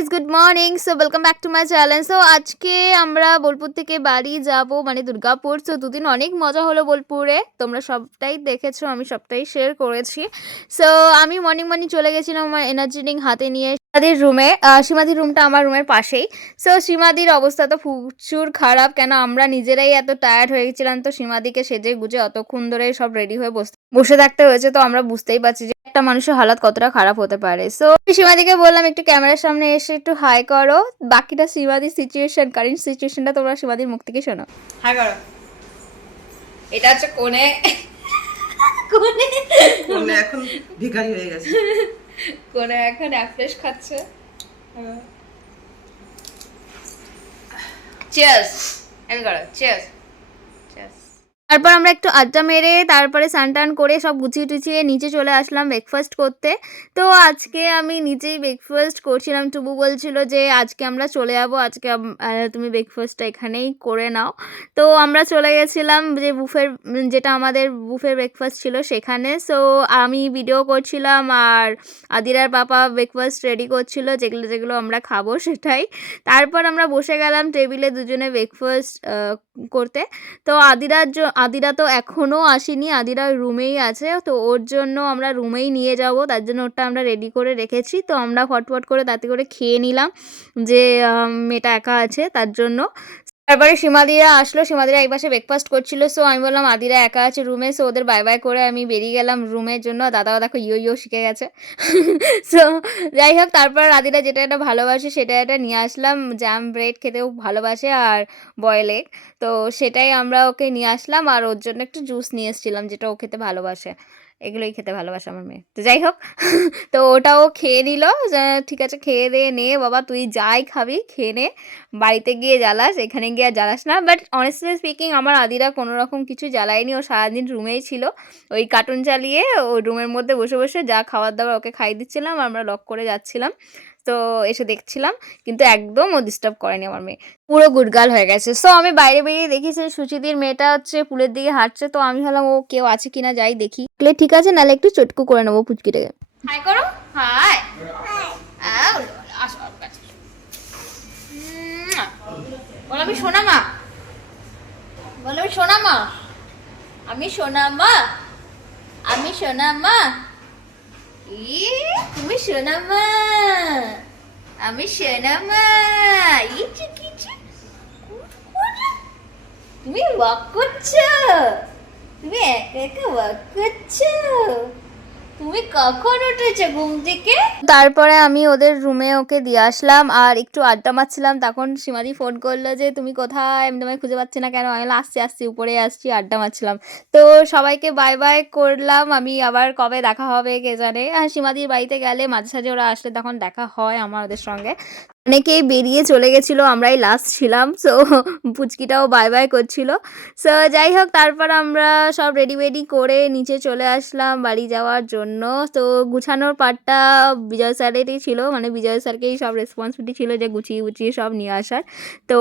Guys, good morning. So welcome back to my channel. So আজকে আমরা বোলপুর থেকে বাড়ি যাব, মানে দুর্গাপুর। সো দুদিন অনেক মজা হলো বোলপুরে, তোমরা সবটাই দেখেছো, আমি সবটাই শেয়ার করেছি। সো আমি মর্নিং চলে গেছিলাম আমার এনার্জি ড্রিঙ্ক হাতে নিয়ে সীমাদির রুমে। সীমাদির রুমটা আমার রুমের পাশেই। সো সীমাদির অবস্থা তো প্রচুর খারাপ, কেন আমরা নিজেরাই এত টায়ার্ড হয়ে গেছিলাম। তো সীমাদিকে সেজে গুজে অতক্ষণ ধরে সব রেডি হয়ে বসে থাকতে হয়েছে। তো আমরা বুঝতেই পারছি যে একটা মানুষের হালাত কতটা খারাপ হতে পারে। সো সীমাদিকে বললাম একটু ক্যামেরার সামনে এসে একটু হাই করো, বাকিটা সীমাদির সিচুয়েশন, কারেন্ট সিচুয়েশনটা তোমরা সীমাদির মুখ থেকে শোনো। হাই করো। এটা হচ্ছে কোণে কোণে এখন ভিখারি হয়ে গেছে। কোণে এখন অ্যাফ্রেশ খাচ্ছে। চিয়ার্স। এন্ড করো চিয়ার্স। তারপর আমরা একটু আড্ডা মেরে তারপরে স্নান করে সব গুছিয়ে টুছিয়ে নিচে চলে আসলাম ব্রেকফাস্ট করতে। তো আজকে আমি নিজেই ব্রেকফাস্ট করছিলাম। টুবু বলছিল যে আজকে আমরা চলে যাবো, আজকে তুমি ব্রেকফাস্টটা এখানেই করে নাও। তো আমরা চলে গেছিলাম যে যেটা আমাদের বুফের ব্রেকফাস্ট ছিল সেখানে। সো আমি ভিডিও করছিলাম আর আদিরার পাপা ব্রেকফাস্ট রেডি করছিল, যেগুলো আমরা খাবো সেটাই। তারপর আমরা বসে গেলাম টেবিলে দুজনে ব্রেকফাস্ট করতে। তো আদিরা তো এখনও আসেনি, আদিরা রুমেই আছে। তো ওর জন্য আমরা রুমেই নিয়ে যাব, তার জন্য ওটা আমরা রেডি করে রেখেছি। তো আমরা ফটফট করে তাতে করে খেয়ে নিলাম, যে মেয়েটা একা আছে তার জন্য। তারপরে সীমাদিরা আসলো, সীমাদিরা এক পাশে ব্রেকফাস্ট করছিল। সো আমি বললাম আদিরা একা আছে রুমে। সো ওদের বাই বাই করে আমি বেরিয়ে গেলাম রুমের জন্য। দাদাও দেখো ইয়ো শিখে গেছে। সো যাই হোক, তারপর আদিরা যেটা একটা ভালোবাসে সেটা একটা নিয়ে আসলাম, জ্যাম ব্রেড খেতেও ভালোবাসে আর বয়েল এগ। তো সেটাই আমরা ওকে নিয়ে আসলাম, আর ওর জন্য একটু জুস নিয়ে এসেছিলাম, যেটা ও খেতে ভালোবাসে। এগুলোই খেতে ভালোবাসে আমার মেয়ে। তো যাই হোক, তো ওটাও খেয়ে নিল। ঠিক আছে, খেয়ে দিয়ে নে বাবা, তুই যাই খাবি খেয়ে নে, বাড়িতে গিয়ে জ্বালাস, এখানে গিয়ে আর জ্বালাস না। বাট অনেস্টলি স্পিকিং আমার আদিরা কোনো রকম কিছু জ্বালায়নি। ও সারাদিন রুমেই ছিল, ওই কার্টুন চালিয়ে ওই রুমের মধ্যে বসে বসে যা খাবার দাবার ওকে খাইয়ে দিচ্ছিলাম, আমরা লক করে যাচ্ছিলাম। তো এসে দেখছিলাম, কিন্তু একদম ও ডিস্টার্ব করেনি আমার মেয়ে, পুরো গুডগার্ল হয়ে গেছে। সো আমি বাইরে বেরিয়ে দেখি যে সুচিদির মেয়েটা হচ্ছে পুলের দিকে হাঁটছে। তো আমি ভাবলাম ও কেউ আছে কিনা যাই দেখি, ঠিক আছে, নাহলে একটু চটকু করে নেবো পুচকিটাকে। হাই করো, হাই। বলো আমি সোনা মা, বলো আমি সোনা মা, আমি সোনা মা, আমি সোনা মা। তুমি সোনা মা, আমি সোনা মা। তুমি ওয়াক করছো, তুমি একা একা ওয়াক করছো। তুমি কখন উঠেছো ঘুম থেকে? তারপরে আমি ওদের রুমে ওকে দিয়ে আসলাম আর একটু আড্ডা মারছিলাম। তখন সীমাদি ফোন করলো যে তুমি কোথায়, আমি তোমায় খুঁজে পাচ্ছি না কেন। আমি আসছি উপরে আসছি, আড্ডা মারছিলাম। তো সবাইকে বাই বাই করলাম। আমি আবার কবে দেখা হবে কে জানে। আর সীমাদির বাড়িতে গেলে মাঝে সাঝে ওরা আসলে তখন দেখা হয় আমার ওদের সঙ্গে। অনেকেই বেরিয়ে চলে গেছিলো, আমরাই লাস্ট ছিলাম। সো পুচকিটাও বাই বাই করছিল। সো যাই হোক, তারপর আমরা সব রেডি করে নিচে চলে আসলাম বাড়ি যাওয়ার জন্য। তো গুছানোর পার্টটা বিজয় স্যারেরই ছিল, মানে বিজয় স্যারকেই সব রেসপন্সিবিলিটি ছিল যে গুছিয়ে সব নিয়ে আসার। তো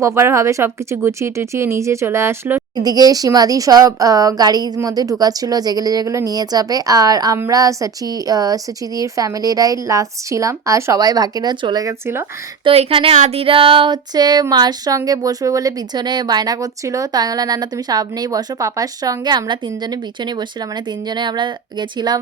প্রপারভাবে সব কিছু গুছিয়ে টুছিয়ে নিচে চলে আসলো। এদিকে সীমাদি সব গাড়ির মধ্যে ঢুকাচ্ছিল যেগুলো নিয়ে যাবে। আর আমরা সচিদির ফ্যামিলিরাই লাস্ট ছিলাম, আর সবাই বাকিরা চলে গেছিলো। তো এখানে আদিরা হচ্ছে মার সঙ্গে বসবে বলে পিছনে বায়না করছিল। তো আমি বললাম না তুমি সামনেই বসো পাপার সঙ্গে। আমরা তিনজনে পিছনেই বসছিলাম, মানে তিনজনে আমরা গেছিলাম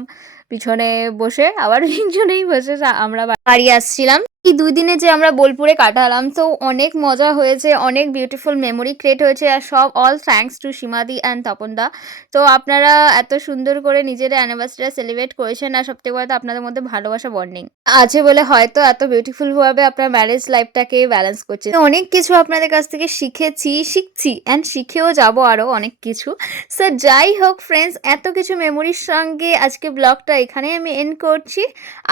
পিছনে বসে, আবার তিনজনেই বসে আমরা বাড়ি আসছিলাম। এই 2 দিনে যে আমরা বোলপুরে কাটালাম, তো অনেক মজা হয়েছে, অনেক বিউটিফুল মেমোরি ক্রিয়েট হয়েছে। আর সব অল থ্যাঙ্কস টু সীমাদি অ্যান্ড তপনদা। তো আপনারা এত সুন্দর করে নিজের অ্যানিভার্সারিটা সেলিব্রেট করেছেন, আর সবথেকে বড় আপনাদের মধ্যে ভালোবাসা বন্ডিং আছে বলে হয়তো এত বিউটিফুল ভাবে আপনার ম্যারেজ লাইফটাকে ব্যালেন্স করছে। অনেক কিছু আপনাদের কাছ থেকে শিখছি অ্যান্ড শিখেও যাব আরও অনেক কিছু। সো যাই হোক ফ্রেন্ডস, এত কিছু মেমোরির সঙ্গে আজকে ব্লগটা এখানেই আমি এন্ড করছি।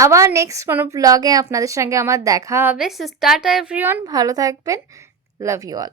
আবার নেক্সট কোনো ব্লগে আপনাদের সঙ্গে আমার দেখা হবে। সো টাটা এভরিওয়ান, ভালো থাকবেন, লাভ ইউ অল।